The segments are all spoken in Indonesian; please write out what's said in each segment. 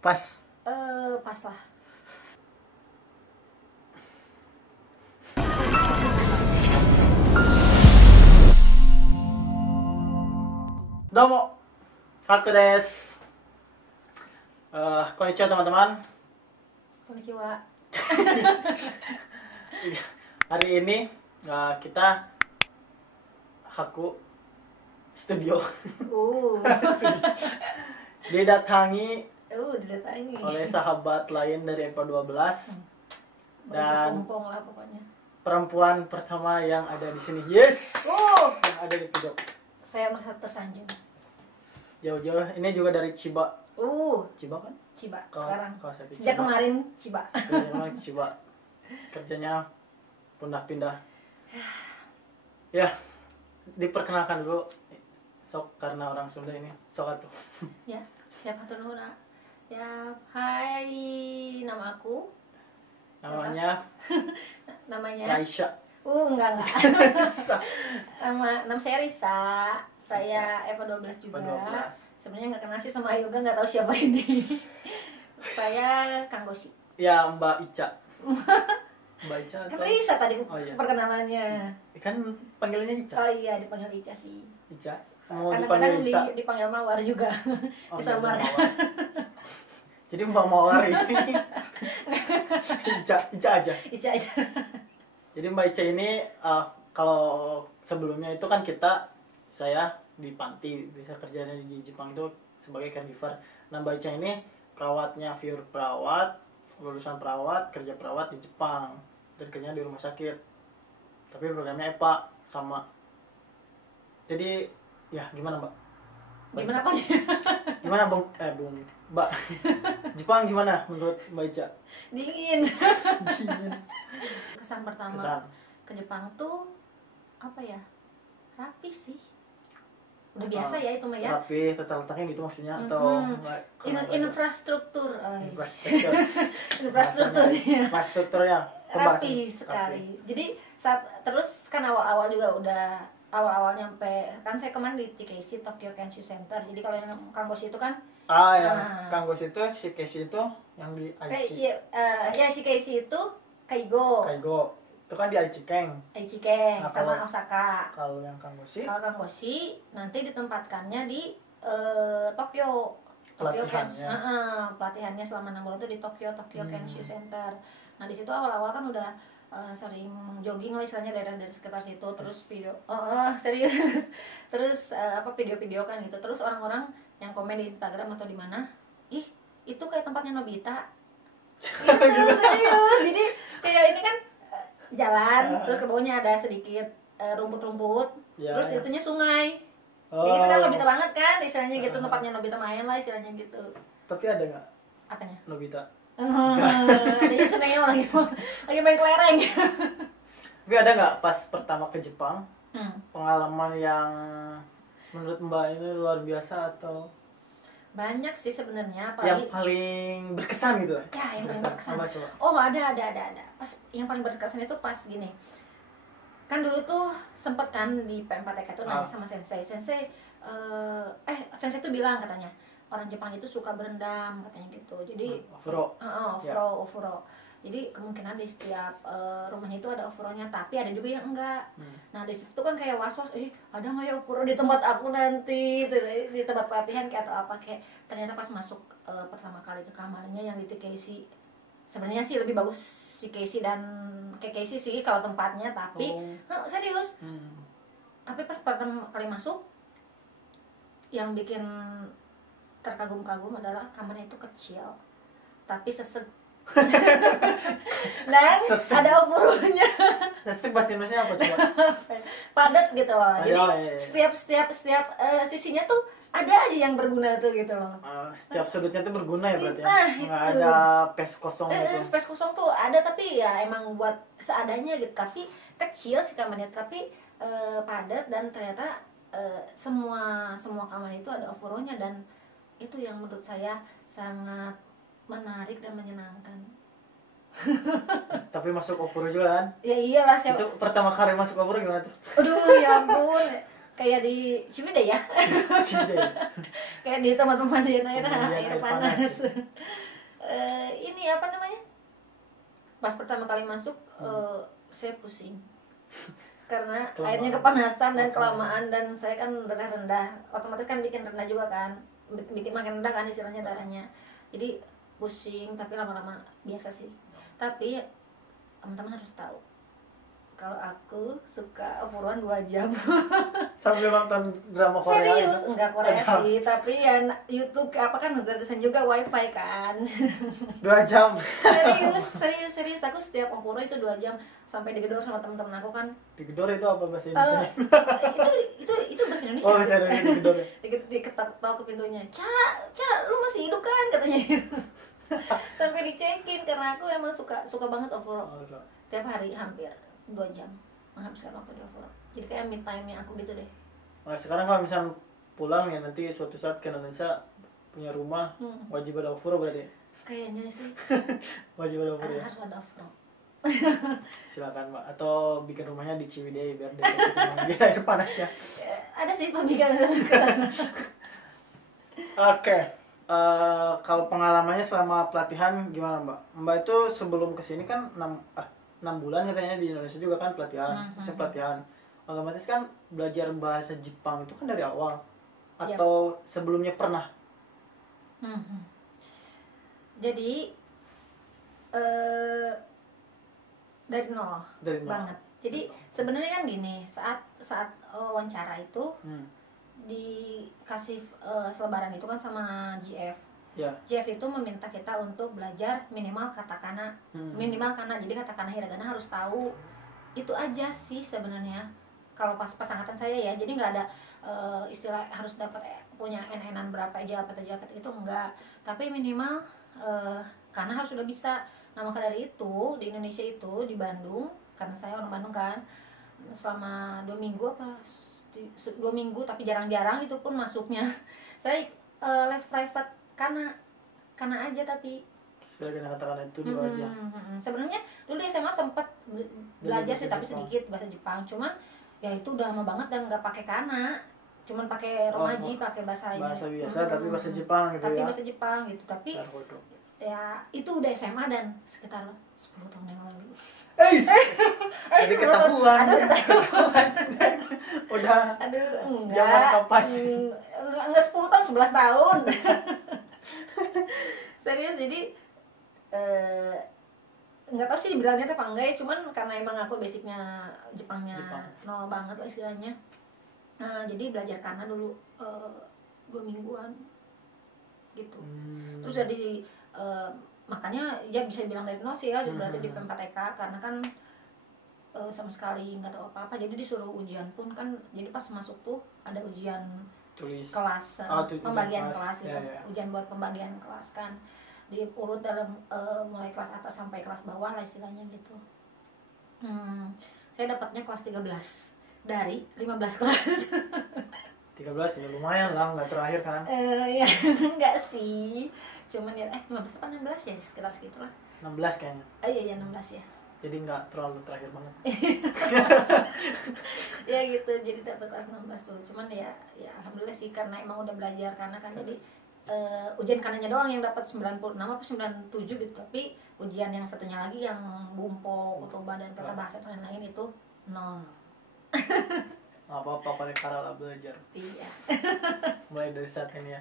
Pas. Pas lah. Domo, aku desu. Konnichiwa teman-teman. Konnichiwa. Hari ini kita Haku Studio didatangi Didatangi oleh sahabat lain dari EPA 12 dan berkumpul lah pokoknya. perempuan pertama yang ada di sini. Yes. Yang ada di video. Saya merasa tersanjung. Jauh-jauh ini juga dari Chiba. Chiba kan? Chiba Kalau- sekarang. kalau saya Sejak Chiba. kemarin Chiba. Memang Chiba. Kerjanya pindah-pindah. Ya, diperkenalkan dulu. Sok karena orang Sunda ini. Sok atuh. Ya, siapa tuh Nuna? Ya, hai, nama aku. Namanya Namanya? Raisya. Enggak. Nama saya Risa. Saya EPA 12 juga. EPA 12. Sebenarnya nggak kenal sih sama Yoga, nggak tahu siapa ini. Saya Kang Gosi. Ya, Mbak Ica. Mbak Ica Kan atau Risa tadi Oh, iya. perkenalannya. Kan panggilannya Ica. Oh iya, dipanggil Ica sih. Ica. Mau Kadang-kadang dipanggil Risa. dipanggil Mawar juga. Oh, Disamar. iya, Mawar. Jadi Mbak Mawar ini Ica aja. Ica aja. Jadi Mbak Ica ini kalau sebelumnya itu kan saya di panti bisa kerjanya di Jepang itu sebagai caregiver. Nah Mbak Ica ini perawatnya, pure perawat, lulusan perawat, kerja perawat di Jepang dan kerjanya di rumah sakit. Tapi programnya EPA sama. Jadi ya gimana Mbak? Gimana apa? Gimana Bung? Mbak. Jepang gimana menurut Mbak Ica? Dingin. Kesan pertama Kesan. ke Jepang tuh apa ya? Rapi sih. Udah biasa ya itu mah ya. Tapi tata letaknya gitu maksudnya atau enggak? Infrastruktur. Infrastruktur. Infrastrukturnya Infrastrukturnya rapi sekali. Jadi terus kan awal-awal juga udah awal-awal nyampe kan saya kemarin di TKC Tokyo Kenshu Center. Jadi kalau yang kampus itu kan Yang Kanggos itu si Casey itu yang di Aichi. ya si Casey itu Kaigo, Itu kan di Aichikeng. Aichikeng Nah, sama kalau- Osaka. Kalau yang Kanggosi Kalau Kanggoshi nanti ditempatkannya di Tokyo. Pelatihannya. Pelatihannya selama 6 bulan itu di Tokyo Hmm. Kenshu Center. Nah di situ awal-awal kan udah sering jogging lah istilahnya dari sekitar situ, terus video serius terus video-video kan gitu, terus orang-orang yang komen di Instagram atau di mana, ih itu kayak tempatnya Nobita. Gitu, serius. Jadi kayak ini kan jalan, terus ke bawahnya ada sedikit rumput-rumput, Ya, terus ya. itunya sungai. Oh. Jadi itu kan Nobita banget kan istilahnya gitu, tempatnya Nobita main lah istilahnya gitu. Tapi ada nggak Apanya? Nobita? Adanya senengnya lagi main kelereng. Tapi ada nggak pas pertama ke Jepang pengalaman yang menurut Mbak ini luar biasa atau Banyak sih sebenarnya, yang paling berkesan gitu? Ya, yang paling berkesan. Apa coba? Oh, ada. Pas yang paling berkesan itu pas gini. Kan dulu tuh sempet kan di P4TK tuh nanya sama sensei. Sensei tuh bilang katanya, orang Jepang itu suka berendam katanya gitu. Jadi Ofuro. ofuro. Jadi kemungkinan di setiap rumahnya itu ada ofuronya, tapi ada juga yang enggak. Nah di situ kan kayak was-was, ada nggak ya ofuro di tempat aku nanti, di tempat pelatihan kayak atau apa, kayak ternyata pas masuk pertama kali ke kamarnya yang di TKC, sebenarnya sih lebih bagus si Casey dan KKC sih kalau tempatnya, tapi serius. Tapi pas pertama kali masuk, yang bikin terkagum-kagum adalah kamarnya itu kecil, tapi seseg. Dan ada ofuronya. Sesek bahasa Indonesia apa coba? Padat gitu loh. Jadi iya. setiap sisinya tuh ada aja yang berguna tuh gitu loh. Setiap sudutnya tuh berguna ya berarti ya? Nah, Nggak itu. ada space kosong gitu. Space kosong tuh ada, tapi ya emang buat seadanya gitu. Tapi kecil sih kamarnya, tapi padat, dan ternyata semua kamar itu ada ofuronya, dan itu yang menurut saya sangat menarik dan menyenangkan. Tapi masuk Opuro juga kan? Ya iyalah siapa. Itu pertama kali masuk Opuro gimana tuh? Aduh ya ampun. kayak di Ciwidey ya. Ciwidey. Kayak di tempat pemandian air Pemandian air panas. panas. Ini apa namanya? Pas pertama kali masuk saya pusing. Karena Kelamaan. airnya kepanasan dan kelamaan, dan saya kan darah rendah. Otomatis kan bikin rendah juga kan. Bikin makin rendah kan istilahnya darahnya. Jadi pusing, tapi lama-lama biasa sih. Tapi teman-teman harus tahu kalau aku suka opuran 2 jam. Sambil nonton drama Korea. Serius, itu. enggak Korea Ada. sih, tapi ya YouTube apa kan gratisan juga, wifi kan. 2 jam. serius aku setiap opuro itu 2 jam, sampai digedor sama temen-temen aku kan. Digedor itu apa bahasa Indonesia? Itu bahasa Indonesia. Oh, bahasa Indonesia digedor ya. Diketok ke pintunya, Ca, lu masih hidup kan, katanya. Sampai dicekin, karena aku emang suka banget opuro. Oh, so. Tiap hari hampir 2 jam menghabiskan waktu di opuro. Jadi kayak me time-nya aku gitu deh. Nah, sekarang kalau misalnya pulang ya nanti suatu saat ke Indonesia punya rumah, wajib ada opuro berarti. Kayaknya sih Wajib ada opuro ya. harus ada opuro. Silakan Mbak, atau bikin rumahnya di Ciwidey biar dia air panasnya. Ada sih pemikiran. Oke. Kalau pengalamannya selama pelatihan gimana Mbak? Mbak itu sebelum kesini kan 6 bulan katanya di Indonesia juga kan pelatihan, pelatihan. Otomatis kan belajar bahasa Jepang itu kan dari awal atau sebelumnya pernah? Jadi dari nol banget. Jadi sebenarnya kan gini, saat wawancara itu dikasih selebaran itu kan sama GF. GF itu meminta kita untuk belajar minimal katakana, minimal kana. Jadi katakana hiragana harus tahu. Itu aja sih sebenarnya. Kalau pas angkatan saya ya, jadi nggak ada istilah harus dapat punya NN-an berapa jabat itu enggak. Tapi minimal karena harus sudah bisa. Nah maka dari itu di Indonesia itu di Bandung, karena saya orang Bandung kan, selama 2 minggu tapi jarang-jarang itu pun masuknya. Saya les private karena aja, tapi Sebagai katakan itu dulu aja. Sebenarnya dulu di SMA sempat belajar sih, tapi sedikit bahasa Jepang. Cuman ya itu udah lama banget dan nggak pakai kana, cuman pakai romaji, pakai bahasa biasa tapi bahasa Jepang gitu tapi ya. bahasa Jepang gitu. Tapi ya itu udah SMA dan sekitar 10 tahun yang lalu. Jadi ketahuan. Udah. Enggak. Zaman kapan? Enggak 10 tahun, 11 tahun. Serius, jadi nggak tahu sih dibilangnya apa enggak ya, cuman karena emang aku basicnya Jepang nol banget lah istilahnya. Nah, jadi belajar kana dulu 2 mingguan gitu. Terus jadi makanya ya bisa dibilang dari nol sih ya, berarti di P4TK, karena kan sama sekali nggak tahu apa-apa. Jadi disuruh ujian pun kan, jadi pas masuk tuh ada ujian tulis kelas, pembagian kelas itu, ujian buat pembagian kelas kan, diurut dalam mulai kelas atas sampai kelas bawah lah istilahnya gitu. Saya dapatnya kelas 13 dari 15 kelas. 13 ya lumayan lah, nggak terakhir kan? Ya enggak sih, cuman ya 15 apa 16 ya, sekitar segitulah. 16 kayaknya. Iya 16 ya. Jadi nggak terlalu terakhir banget. Ya gitu, jadi dapat kelas 16 dulu. Cuman ya alhamdulillah sih, karena emang udah belajar karena kan. Jadi ujian kanannya doang yang dapat 96 apa 97 gitu, tapi ujian yang satunya lagi yang bumpo, kutuba dan tata bahasa dan lain-lain itu 0. Apa-apa paling lah belajar. Iya. Mulai dari saat ini ya.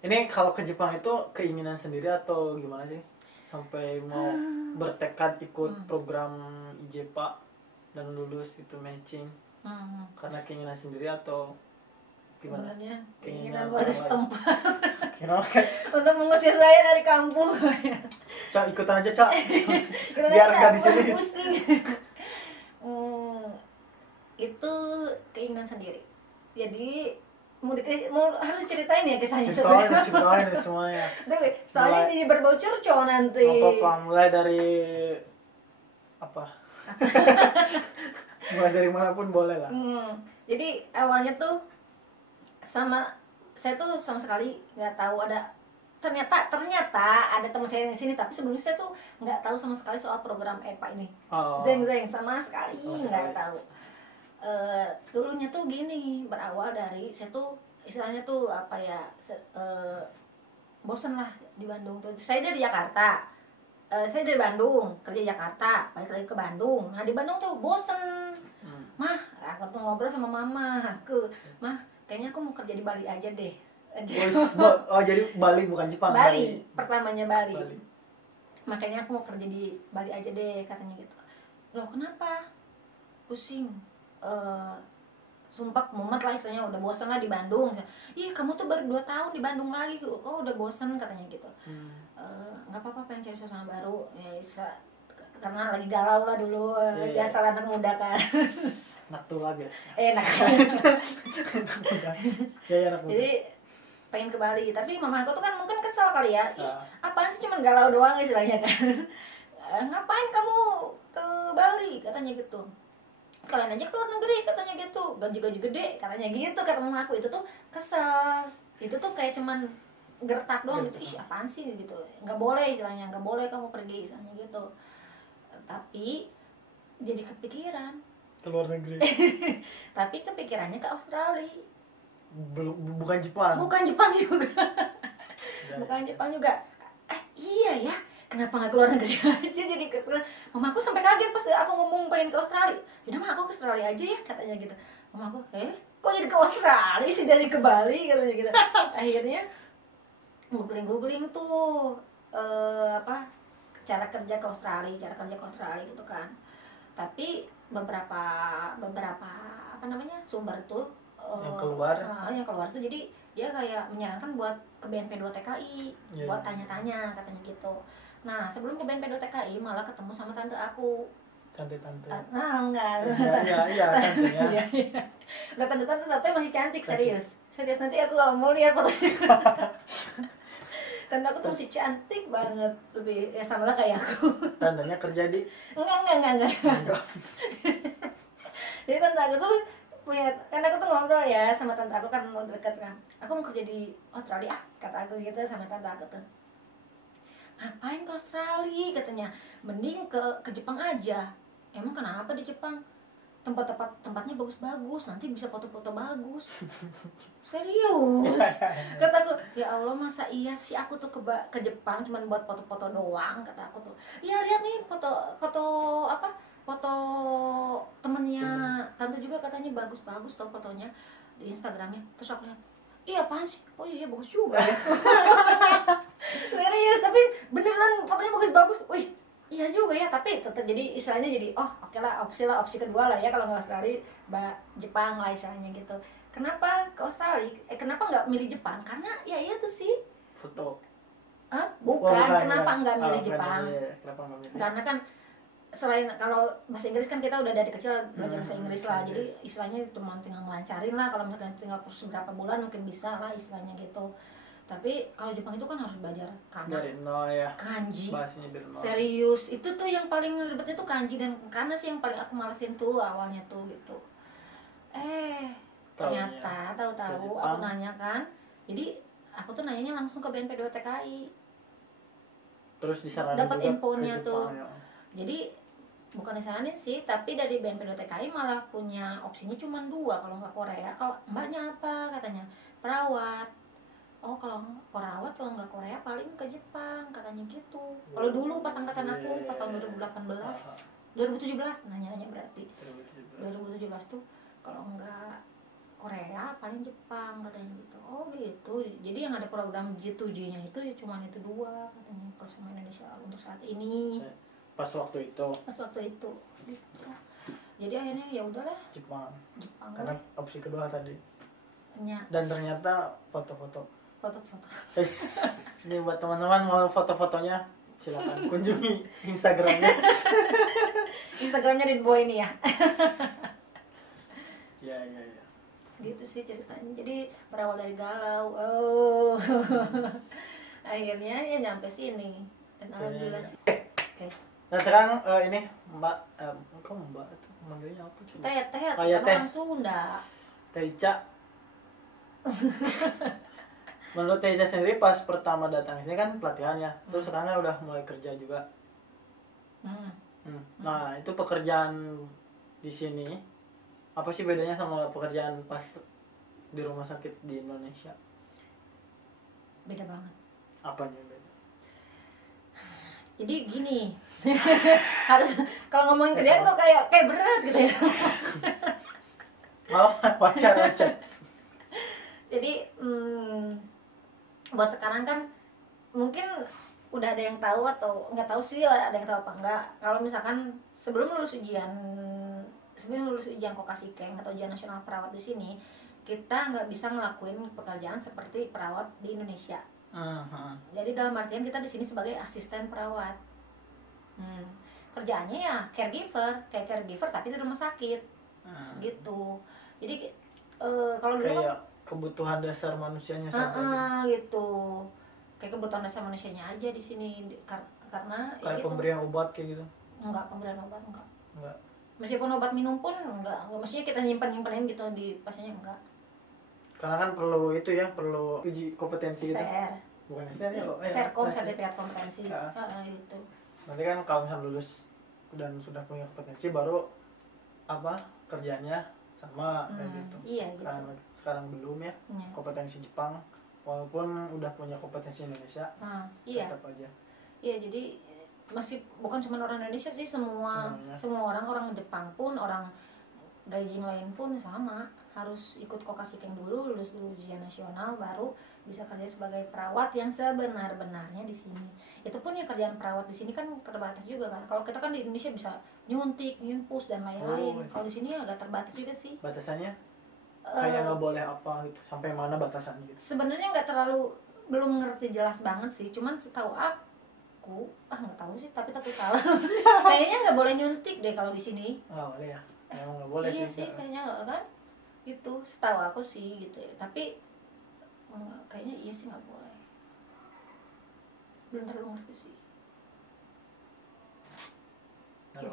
Ini kalau ke Jepang itu keinginan sendiri atau gimana sih? Sampai mau bertekad ikut program IJPA dan lulus itu matching. Karena keinginan sendiri atau gimana? Sebenarnya keinginan warga setempat. Untuk mengusir saya dari kampung. Cak, ikutan aja Cak. Biar nggak di sini. Pusing. Itu keinginan sendiri. Jadi mau harus ceritain ya kisahnya. Ceritain semuanya. Soalnya ini berbau curcol nanti. Apa mulai dari apa? Mulai dari manapun boleh lah. Jadi awalnya tuh saya tuh sama sekali nggak tahu ada, ternyata ada teman saya di sini, tapi sebelumnya saya tuh nggak tahu sama sekali soal program EPA ini. Zeng sama sekali nggak tahu. Dulunya tuh gini, berawal dari saya tuh istilahnya tuh apa ya, bosen lah di Bandung tuh. Saya dari Jakarta, saya dari Bandung kerja Jakarta, balik lagi ke Bandung. Nah di Bandung tuh bosen. Mah, aku tuh ngobrol sama mama aku, mah kayaknya aku mau kerja di Bali aja deh. Oh jadi Bali bukan Jepang. Bali, pertamanya Bali. Bali. Makanya aku mau kerja di Bali aja deh katanya gitu. Loh kenapa? Pusing. Sumpah mumet lah istilahnya, udah bosan lah di Bandung. Ih kamu tuh baru 2 tahun di Bandung lagi, kok udah bosan katanya gitu. Nggak apa-apa, pengen cari suasana baru ya, karena lagi galau lah dulu. Biasa anak muda kan. Anak tua guys. Enak. Ya anak muda. Jadi pengen ke Bali, tapi mama aku tuh kan mungkin kesel kali ya. Ih, apaan sih cuma galau doang istilahnya kan. Ngapain kamu ke Bali katanya gitu. Kalian aja keluar negeri katanya gitu, gaji gede katanya gitu kata mama aku. Itu tuh kesel, itu tuh kayak cuman gertak doang gitu. Ih apaan sih gitu, nggak boleh istilahnya, nggak boleh kamu pergi istilahnya gitu. Tapi jadi kepikiran Keluar negeri. tapi kepikirannya ke Australia. Bukan Jepang. Bukan Jepang juga. Bukan Jepang juga. Iya ya, kenapa nggak keluar negeri aja? Jadi mama aku sampai kaget pas aku ngomong pengen ke Australia. Yaudah mah aku ke Australia aja ya katanya gitu. Mama aku kok jadi ke Australia sih dari ke Bali katanya gitu. Akhirnya googling tuh apa cara kerja ke Australia gitu kan. Tapi beberapa apa namanya sumber tuh yang keluar tuh jadi dia kayak menyarankan buat ke BNP2 TKI buat tanya-tanya katanya gitu. Nah sebelum ke BNP2 TKI malah ketemu sama tante aku. Tante. Nah enggak. Iya tantenya. Udah tante tapi masih cantik, serius nanti aku kalau mau lihat fotonya. Tante aku tuh masih cantik banget, lebih ya sama lah kayak aku. Tantenya kerja di? Enggak. Jadi tante aku tuh punya, kan aku tuh ngobrol ya sama tante aku kan mau deket kan. Aku mau kerja di Australia kata aku gitu sama tante aku tuh. Ngapain ke Australia katanya, mending ke Jepang aja. Emang kenapa di Jepang? Tempatnya bagus-bagus, nanti bisa foto-foto bagus. Serius kata aku. Ya Allah masa iya sih aku tuh ke Jepang cuma buat foto-foto doang kata aku tuh. Ya lihat nih foto temennya tante juga katanya bagus-bagus tuh fotonya di Instagramnya. Terus aku lihat, iya apaan sih? Oh iya bagus juga ya. Serius, tapi beneran fotonya bagus-bagus. Wih iya juga ya, tapi tetap jadi istilahnya jadi oke lah, opsi kedua lah ya kalau nggak Australia, Jepang lah istilahnya gitu. Kenapa ke Australia? Kenapa nggak milih Jepang? Karena ya itu sih foto. Bukan. Kenapa nggak milih Jepang? Kenapa nggak milih? Karena kan selain kalau bahasa Inggris kan kita udah dari kecil belajar bahasa Inggris lah, jadi istilahnya cuma tinggal ngelancarin lah. Kalau misalkan tinggal kursus berapa bulan mungkin bisa lah istilahnya gitu. Tapi kalau Jepang itu kan harus belajar kana, dari nol ya, kanji. bahasanya dari nol. Serius, itu tuh yang paling ribetnya tuh kanji dan kana sih yang paling aku malesin tuh awalnya tuh gitu. Ternyata tahu-tahu aku nanya kan. Jadi aku tuh nanyanya langsung ke BNP2 TKI. Terus disaranin dapat infonya tuh. Ya. Jadi bukan disaranin sih, tapi dari BNP2 TKI malah punya opsinya cuma 2 kalau nggak Korea. Kalau mbaknya apa katanya? Perawat. Oh kalau perawat kalau nggak Korea paling ke Jepang katanya gitu. Kalau dulu pas angkatan aku pas tahun 2017 nanya berarti 2017 tuh kalau nggak Korea paling Jepang katanya gitu. Oh gitu. Jadi yang ada program J2J-nya itu ya cuma itu 2 katanya kalau sama Indonesia untuk saat ini. Pas waktu itu gitu. Jadi akhirnya ya udahlah Jepang lah. Karena opsi kedua tadi. Ya. Dan ternyata foto-foto. Ini buat teman-teman mau foto-fotonya silakan kunjungi Instagramnya. Instagramnya Ridboy ini ya. Ya. Gitu sih ceritanya. Jadi berawal dari galau. Akhirnya ya nyampe sini. Dan alhamdulillah sih. Oke. Nah sekarang ini Mbak, kok Mbak itu manggilnya apa coba? Teh, Teh. orang Sunda. Teh Ica. Menurut Teh Ica sendiri pas pertama datang sini kan pelatihannya, terus sekarang kan udah mulai kerja juga. Nah itu pekerjaan di sini Apa sih bedanya sama pekerjaan pas di rumah sakit di Indonesia? Beda banget. Apanya yang beda? Jadi gini, harus kalau ngomongin kerjaan kok kayak berat gitu ya. Oh, wajar. Jadi buat sekarang kan mungkin udah ada yang tahu atau nggak tahu sih, ada yang tahu apa enggak. Kalau misalkan sebelum lulus ujian Kokasikeng atau ujian nasional perawat di sini, kita nggak bisa ngelakuin pekerjaan seperti perawat di Indonesia. Jadi dalam artian kita di sini sebagai asisten perawat. Kerjaannya ya caregiver, kayak caregiver tapi di rumah sakit. Gitu. Jadi kalau dulu kayak kebutuhan dasar manusianya saja gitu. Kayak kebutuhan dasar manusianya aja di sini karena kayak itu, pemberian obat kayak gitu. enggak, pemberian obat enggak. Meskipun obat minum pun enggak mestinya kita nyimpan-nyimpanin gitu di pasiennya, enggak. Karena kan perlu itu ya, perlu uji kompetensi STR. gitu. Bukan STR ya kok. Serkom, sertifikat kompetensi. Itu. Nanti kan kalau misalnya lulus dan sudah punya kompetensi baru kerjanya sama kayak gitu. Iya gitu. Karena sekarang belum ya, kompetensi Jepang walaupun udah punya kompetensi Indonesia. Iya. Tetap aja. Iya, jadi masih bukan cuma orang Indonesia sih, semua orang Jepang pun, orang gaijin lain pun sama, harus ikut Kokasikeng dulu, lulus dulu ujian nasional baru bisa kerja sebagai perawat yang sebenar-benarnya di sini. Itu pun ya kerjaan perawat di sini kan terbatas juga kan. Kalau kita kan di Indonesia bisa nyuntik, nyinpus dan lain-lain. Kalau di sini agak terbatas juga sih. Batasannya kayak nggak boleh apa gitu. Sampai mana batasannya gitu? Sebenarnya belum ngerti jelas banget sih. Cuman setahu aku, nggak tahu sih, tapi takut salah. Kayaknya nggak boleh nyuntik deh kalau di sini. Nggak boleh ya? Emang nggak boleh iya sih. Iya sih, kayaknya nggak kan. Itu setahu aku sih gitu ya. Tapi kayaknya iya sih nggak boleh. Belum terlalu ngerti sih. Gitu.